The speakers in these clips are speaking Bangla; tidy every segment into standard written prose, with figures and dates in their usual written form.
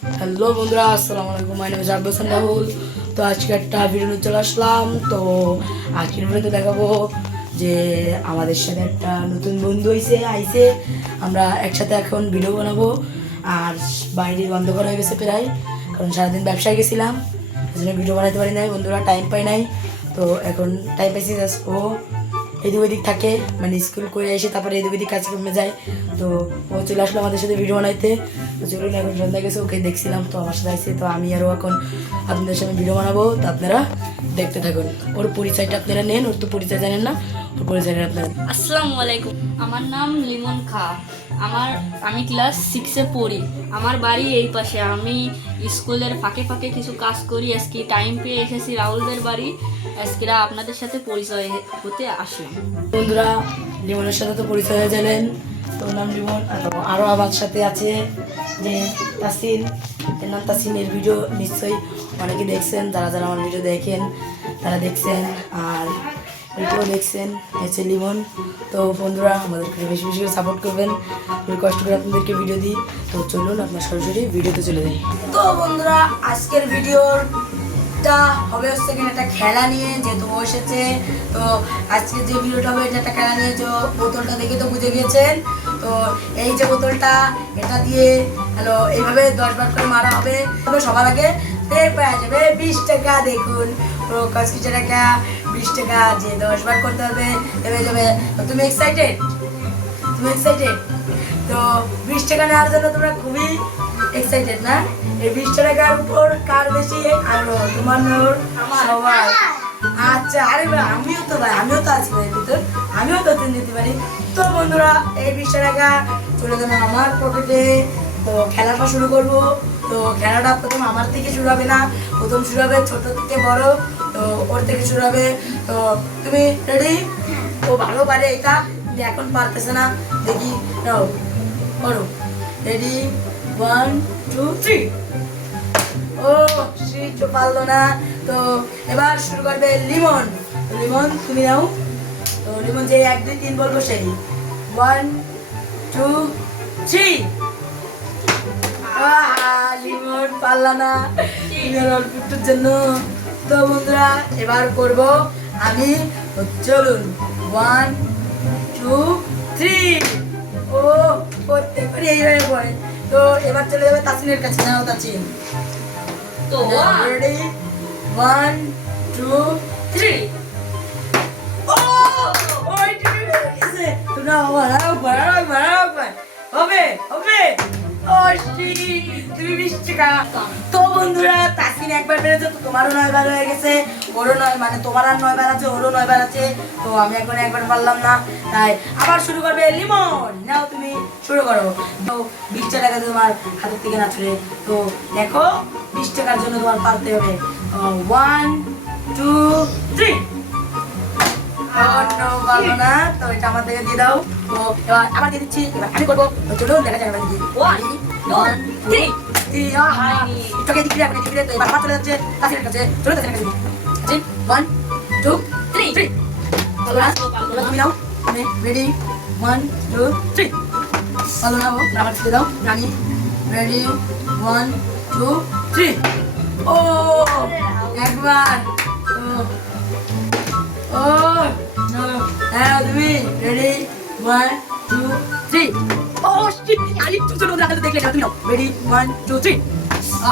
হ্যালো বন্ধুরা, আসসালামু আলাইকুম। My name is Abbas Rahul. তো আজকে একটা ভিডিও নিয়ে চলে আসলাম। তো আজকের ভিডিওতে দেখাবো যে আমাদের সাথে একটা নতুন বন্ধু আইছে। আমরা একসাথে এখন ভিডিও বানাবো। আর বাইরে বন্ধ করা হয়ে গেছে প্রায়, কারণ সারাদিন ব্যবসায় গেছিলাম, এই জন্য ভিডিও বানাতে পারি নাই। বন্ধুরা টাইম পাই নাই, তো এখন টাইম পাইছি। ও এদিক ওদিক থাকে, মানে স্কুল করে এসে তারপরে এদিক ওদিক কাজ কমে যায়। তো ও চলে আসলো আমাদের সাথে ভিডিও বানাইতে। তো চলুন, এখন সন্ধ্যা গেছে, ওকে দেখছিলাম, তো আমার সাথে আসছে। তো আমি আরও এখন আপনাদের সামনে ভিডিও বানাবো, তো আপনারা দেখতে থাকুন। ওর পরিচয়টা আপনারা নেন, ওর তো পরিচয় জানেন না, ওর পরিচয়টা আপনারা। আসসালামু আলাইকুম, আমার নাম লিমন খা। আমি ক্লাস 6-এ পড়ি। আমার বাড়ি এই পাশে। আমি স্কুলের ফাঁকে ফাঁকে কিছু কাজ করি। আজকে টাইম পেয়ে এসেছি রাহুলদের বাড়ি। আজকে আপনাদের সাথে পরিচয় হতে আসলাম। বন্ধুরা, লিমনের সাথে তো পরিচয় হয়ে গেলেন। তো ওর নাম লিমন। আরও আমার সাথে আছে যে তাসিন, এর নাম তাসিন। এর ভিডিও নিশ্চয়ই অনেকে দেখছেন, যারা যারা আমার ভিডিও দেখেন তারা দেখছেন, আর ভিডিও দেখছেন। হচ্ছে লিমন। তো বন্ধুরা, আমাদেরকে বেশি বেশি করে সাপোর্ট করবেন, কষ্ট করে আপনাদেরকে ভিডিও দিই। তো চলুন আপনার সরাসরি ভিডিওতে চলে যাই। তো বন্ধুরা, আজকের ভিডিওটা হবে হচ্ছে কিনা একটা খেলা নিয়ে, যেহেতু ও এসেছে। তো আজকে যে ভিডিওটা হবে এটা একটা খেলা নিয়ে। যে বোতলটা দেখে তো বুঝে গিয়েছেন। তো এই যে বোতলটা, এটা দিয়ে এইভাবে 10 বার করে মারা হবে। তবে সবার আগে পাওয়া যাবে 20 টাকা। দেখুন, টাকা 20 টাকা, যে 10 বার করতে হবে পেয়ে যাবে। তো তুমি এক্সাইটেড? তো 20 টাকা নেওয়ার জন্য তোমরা খুবই এক্সাইটেড না? এই 20 টাকার উপর কার বেশি আগ্রহ? তোমার, সবাই? আচ্ছা, আরে ভাই, আমিও তো আছি ভাই ভিতর, আমিও তো নিতে পারি। তো বন্ধুরা, এই 20 টাকা চলে যাবে আমার পকেটে। তো খেলাটা শুরু করব। তো খেলাটা প্রথম আমার থেকে শুরু হবে না, প্রথম শুরু হবে ছোট থেকে বড়। তো ওর থেকে শুরু হবে। তো তুমি রেডি? ও ভালো পারে এটা, কিন্তু এখন পারতেছে না। দেখি, নাও করো। রেডি, 1 2 3। ও তো পারলো না। তো এবার শুরু করবে লিমন। তুমি নাও। তো লিমন যে 1 2 3 বলবো সেই 1 2 3। লিমন পারলা না, অল্পের জন্য। তো বন্ধুরা, এবার করব আমি। চলুন, 1 2 3। ও করতে পারি, এইভাবে পড়ে। তো এবার চলে যাবে তাসিনের কাছে। নাও তাসিন। তো রেডি, 1 2 3। ও ওই গেছে। তোমরা হবে হবে। তুমি 20 টাকা। তো বন্ধুরা, তাসিন একবার বেড়েছে, তো তোমারও 9 বার হয়ে গেছে, ওরও 9, মানে তোমার আর 9 বার আছে, ওরও 9 বার আছে। তো আমি এখন একবার পারলাম না, তাই আবার শুরু করবে লিমন। নাও তুমি শুরু করো। তো 20 টাকা তোমার হাতের থেকে না ছুড়ে। তো দেখো, 20 টাকার জন্য তোমার পারতে হবে। 1 2 3। পারলো না, তো এটা আমার থেকে দিয়ে দাও। তো এবার আবার দিয়ে দিচ্ছি, এবার আমি করবো। তো চলুন দেখা যাবে। 1 2 3। চোখে দিকে আপনি দিকে। তো এবার আমার চলে যাচ্ছে তাসিনের কাছে। চলুন তাসিনের কাছে। 1 2 3। তুমি নাও। তুমি রেডি, 1 2 3। ভালো না, আমার দিয়ে দাও। রানি, রেডি, 1 2 3। ও একবার। ও হ্যাঁ, তুমি রেডি, 1 2 3। ও শিট, আরে তুমি চলো না, দেখলে না তুমি। নাও রেডি, 1 2 3।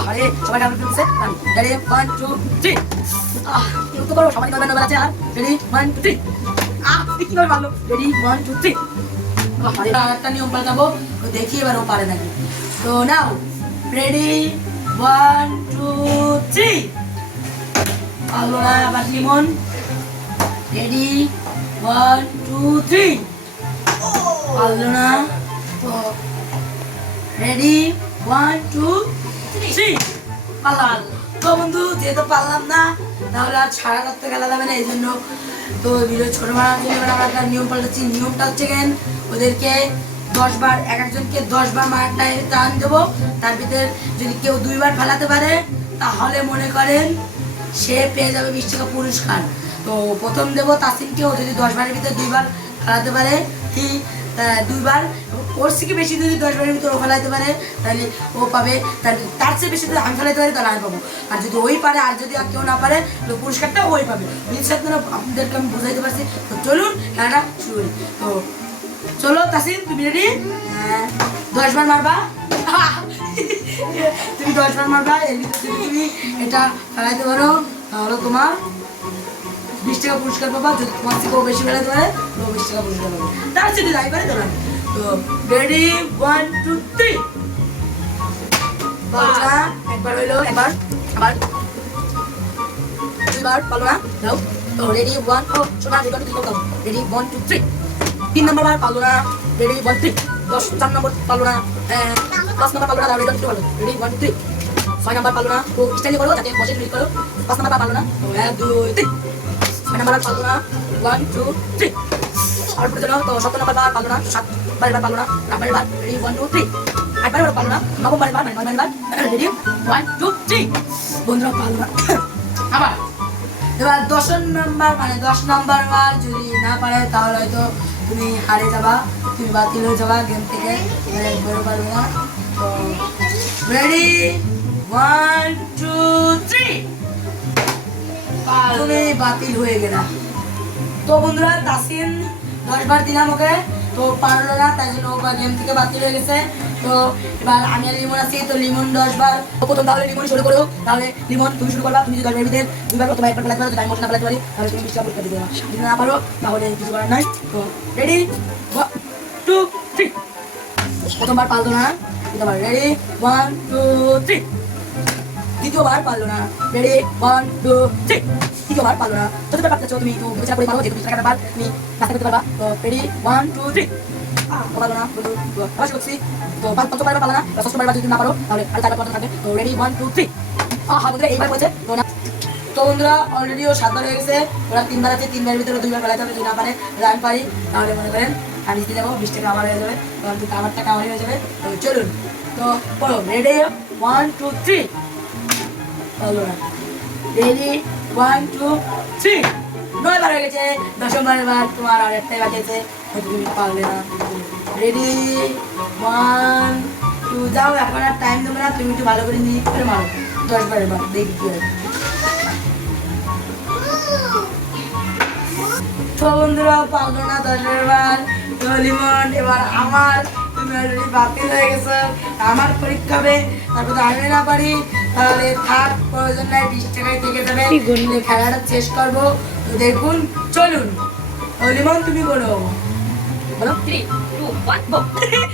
আরে সবাই ডাবল করতেছে। রেডি, 1 2 3। কেউ তো করো, সবাই 9 বার আছে। আর রেডি, 1 2 3। কি করে ভালো। রেডি, 1 2 3। আরে একটা নিয়ম পাল্টাবো, তো দেখি এবার ও পারে নাকি। তো নাও রেডি, 1 2 3। ভালো না, আবার লিমন। রেডি, 1 2 3। পারলো না। তো রেডি, 1 2 3। পারলাম। তো বন্ধু, যেহেতু পারলাম না, তাহলে আর ছাড়া করতে গেলা যাবে না, এই জন্য তো ভিডিও ছোট বানানোর জন্য আমরা একটা নিয়ম পাল্টাচ্ছি। নিয়মটা হচ্ছে কেন, ওদেরকে 10 বার, এক একজনকে 10 বার মারটায় টান দেবো। তার ভিতরে যদি কেউ 2 বার ফেলাতে পারে, তাহলে মনে করেন সে পেয়ে যাবে 20 টাকা পুরস্কার। তো প্রথম দেবো তাসিনকেও, যদি 10 বারের ভিতরে 2 বার ফেলাতে পারে, ঠিক 2 বার। ও ওর থেকে বেশি যদি 10 বারের ভিতরে ও ফেলাইতে পারে তাহলে ও পাবে, তার চেয়ে বেশি যদি আমি ফেলাইতে পারি তাহলে আমি পাবো। আর যদি ওই পারে আর যদি আর কেউ না পারে তো পুরস্কারটা ওই পাবে। বুঝতে আপনাদেরকে আমি বুঝাইতে পারছি। তো চলুন খেলাটা শুরু করি। তো চলো তাসিন, তুমি রেডি? 10 বার মারবা। তুমি 10 বার মারবা, এর ভিতরে যদি তুমি এটা ফেলাইতে পারো তাহলে তোমার 20 টাকা পুরস্কার পাবা। যদি তোমার থেকেও বেশি ফেলাইতে পারে তো 20 টাকা পুরস্কার পাবে। তার যদি যাই পারে তাহলে তো রেডি 1 2 3 বাবা। একবার হইলো, একবার আবার দুইবার পারলো না, দাও। তো রেডি 1 ও সোনা রেডি 2 দাও। রেডি 1 2 3 3 নাম্বার বার পারলো না, রেডি 1 3 10 4 নম্বর পারলো না, 5 নাম্বার পারলো না, দাও রেডি 2 পারলো, রেডি 1 2 3 6 নাম্বার পারলো না, তো স্টাইল করো যাতে বসে ক্লিক করো। 5 নাম্বার পারলো না, 1 2 3 6 নাম্বার পারলো না, 1 2 3 আর পড়ে দাও। তো 7 নাম্বার বার পারলো না, 7 বার পারলো না, 8 বার রেডি 1 2 3 8 বার পারলো না, 9 বার বার 9 বার রেডি 1 2 3 বন্ধুরা পারলো না। আবার এবার 10 নাম্বার মানে 10 নাম্বার বার যদি না পারে তাহলে হয়তো তুমি হারে যাবা, তুমি বাতিল হয়ে যাবা গেম থেকে, বেরো পারবে না। তো রেডি 1 2 3 তুমি বাতিল হয়ে গেলা। তো বন্ধুরা তাসিন 10 বার দিলাম ওকে, তো পারলো না, তাই জন্য ও গেম থেকে বাতিল হয়ে গেছে। তো এবার আমি আর লিমন আছি, তো লিমন 10 বার প্রথম, তাহলে লিমন শুরু করো। তাহলে লিমন তুমি শুরু করবা। তুমি যদি 10 বারের ভিতরে 2 বার প্রথমে একবার ফেলাতে পারো, যদি আমি মোট না ফেলাতে পারি তাহলে তুমি 20 টাকা পুরস্কার দিবে। যদি না পারো তাহলে কিছু করার নাই। তো রেডি 1 2 3 প্রথমবার পারলো না, দ্বিতীয়বার রেডি 1 2 3 দ্বিতীয়বার পারলো না, রেডি 1 2 3 তৃতীয়বার পারলো না। চতুর্থবার পারছো তুমি, তো বিবেচনা করে পারো যে 20 টাকার বার তুমি নাস্তা করতে পারবা। তো রেডি 1 2 3 পারলো না, তো আবার করছি। তো পঞ্চমবার পারলো না, ষষ্ঠবার যদি না পারো তাহলে আর 4 বার পর্যন্ত থাকবে। তো রেডি 1 2 3 বন্ধুরা এইবার বলছে তো না। তো বন্ধুরা অলরেডি ও 7 বার হয়ে গেছে, ওরা 3 বার আছে, 3 বারের ভিতরে 2 বার ফেলাতে হবে। যদি না পারে আমি পারি তাহলে মনে করেন আমি জিতে যাবো, 20 টাকা আমার হয়ে যাবে, তো আমার টাকা আমার হয়ে যাবে। তো চলুন তো পড়ো রেডি 1 2 3 পারলো না, রেডি 1 2 3 9 বার হয়ে গেছে। 10 বারের বার তোমার আর একটাই বাকি আছে, তুমি পারলে না। রেডি 1 2 যাও, এখন আর টাইম দেবে না, তুমি একটু ভালো করে নিয়ে করে মারো 10 বারের বার, দেখি কি হয়। তো বন্ধুরা পারলো না 10 বারের বার। তো লিমন এবার আমার, তুমি অলরেডি বাতিল হয়ে গেছো, আমার পরীক্ষা হবে, তারপর তো আমি না পারি তাহলে থাক, প্রয়োজন নাই, 20 টাকায় থেকে যাবে। খেলাটা শেষ করবো। তো দেখুন চলুন। ও লিমন তুমি বলো, বলো 3 2 1 গো।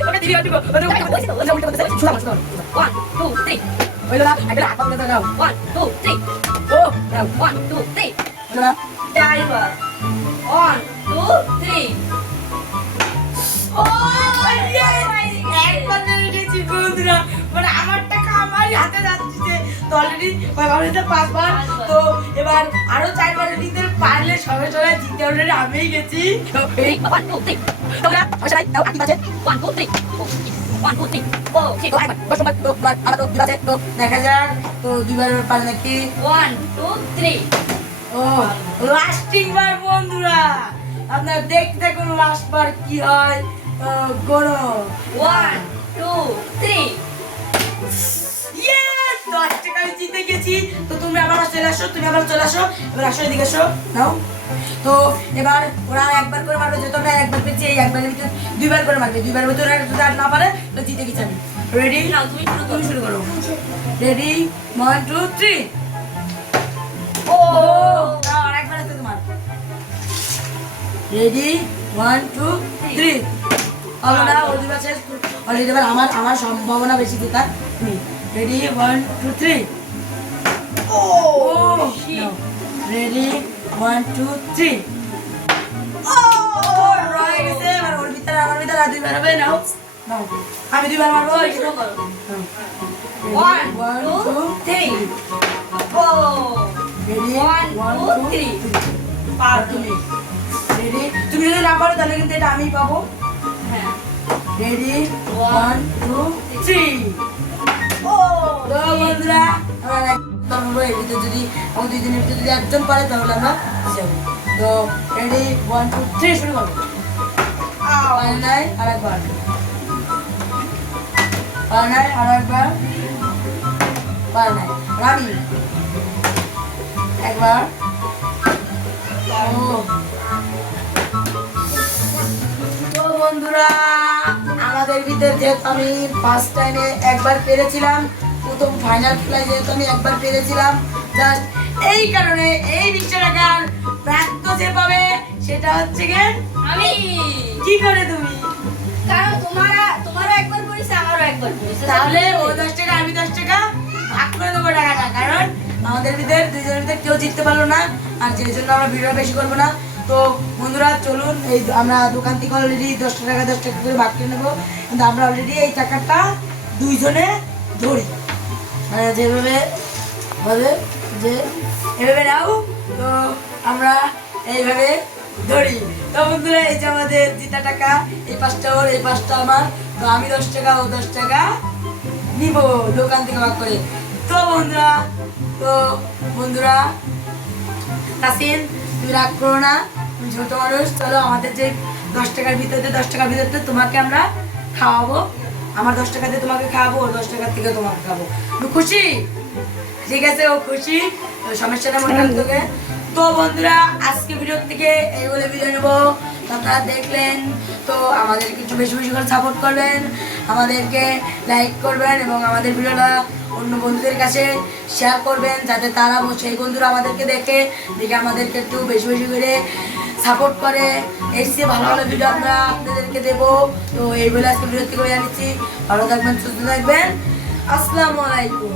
ওটা দিদি আদি ওটা শুনো 1 2 3 হইলো না, একটা হাত পাতে দাও 1 2 3 ও দাও 1 2 3 হইলো না। টাইমার 1 2 3 ও একবার গেছি বন্ধুরা, মানে আমার টাকা আমারই হাতে যাচ্ছে। তো অলরেডি 5 বার, তো এবার আরো 4 বার দিতে পারলে সবাই সবাই জিতে অলরেডি আমিই গেছি। 1 2 3 তোমরা সবাই দাও আকি বাজে 1 2 3 1 2 3 ও ঠিক তো একবার বসো তো আমার তো দিবাছে, তো দেখা যাক তো 2 বার পারে নাকি। 1 2 3 ও লাস্টিং বার বন্ধুরা, আপনারা দেখতে দেখুন লাস্ট বার কি হয়। গোনো 1 2 3 ইয়েস 10 টাকা আমি জিতে গেছি। তো তুমি আবার চলে আসো, তুমি আবার চলে আসো, এবার আসো এদিকে আসো নাও। তো এবার ওরা একবার করে মারবে, যেহেতু আমরা একবার পেয়েছি, এই একবারের ভিতরে 2 বার করে মারবে। 2 বারের ভিতরে যদি আর না পারে তো জিতে গেছি আমি। রেডি নাও তুমি শুরু করো। রেডি 1 2 3 ও আর একবার আছে তোমার। রেডি 1 2 3 হলো না, ওর দিবা শেষ অলরেডি। এবার আমার সম্ভাবনা বেশি জেতার। রেডি 1 2 3 ও রেডি 1 2 3 ও রয়ে গেছে। এবার ওর ভিতরে আমার ভিতরে আর 2 বার হবে। নাও নাও আমি 2 বার মারবো। শুরু করো 1 2 3 ও রেডি 1 2 3 পার তুমি। রেডি তুমি যদি না পারো তাহলে কিন্তু এটা আমিই পাবো। হ্যাঁ রেডি 1 2 3 ও তো বন্ধুরা আমরা একদম এর ভিতরে যদি আমাদের 2 দিনের ভিতরে যদি একজন পারে তাহলে আমরা যাবো। তো রেডি 1 2 3 শুরু করো। নাই আরেকবার পারে নাই, আরো একবার, পারে নাই, রানী, একবার, ও। তো বন্ধুরা আমাদের ভিতরে যেহেতু আমি ফার্স্ট টাইমে একবার পেরেছিলাম, প্রথম ফাইনাল খেলায় যেহেতু আমি একবার পেরেছিলাম, জাস্ট এই কারণে এই 20 টাকার প্রাপ্ত যে পাবে সেটা হচ্ছে গিয়ে আমি কি করে তুমি, কারণ তোমারও একবার পড়েছে, আমারও একবার পড়েছে, তাহলে ও 10 টাকা আমি 10 টাকা ভাগ করে দেবো টাকাটা, কারণ আমাদের ভিতরে দুজনের ভিতরে কেউ জিততে পারলো না, আর যে জন্য আমরা ভিডিও বেশি করবো না। তো বন্ধুরা চলুন, এই আমরা দোকান থেকে অলরেডি 10 টাকা করে ভাগ করে নেবো, কিন্তু আমরা অলরেডি এই টাকাটা দুইজনে ধরি, মানে যেভাবে ভাবে যে এভাবে নাও, তো আমরা এইভাবে ধরি। তো বন্ধুরা এই যে আমাদের জিতা টাকা, এই 5টা ওর, এই 5টা আমার, তো আমি 10 টাকা ও 10 টাকা নিব দোকান থেকে ভাগ করে। তো বন্ধুরা তাসিন তুমি রাগ করো না, তুমি ছোট মানুষ, চলো আমাদের যে 10 টাকার ভিতরে 10 টাকার ভিতরে তোমাকে আমরা খাওয়াবো, আমার 10 টাকা দিয়ে তোমাকে খাওয়াবো, ওর 10 টাকার থেকে তোমাকে খাবো, তুমি খুশি? ঠিক আছে, ও খুশি, সমস্যাটা মনে রাখতে হবে। তো বন্ধুরা আজকে ভিডিও থেকে এই বলে বিদায় নেবো। তো আপনারা দেখলেন, তো আমাদেরকে একটু বেশি বেশি করে সাপোর্ট করবেন, আমাদেরকে লাইক করবেন এবং আমাদের ভিডিওটা অন্য বন্ধুদের কাছে শেয়ার করবেন, যাতে তারা সেই বন্ধুরা আমাদেরকে দেখে আমাদেরকে একটু বেশি বেশি করে সাপোর্ট করে, এর চেয়ে ভালো ভালো ভিডিও আমরা আপনাদেরকে দেবো। তো এই বলে আজকে ভিডিও থেকে জানিয়েছি, ভালো থাকবেন, সুস্থ থাকবেন, আসসালামু আলাইকুম।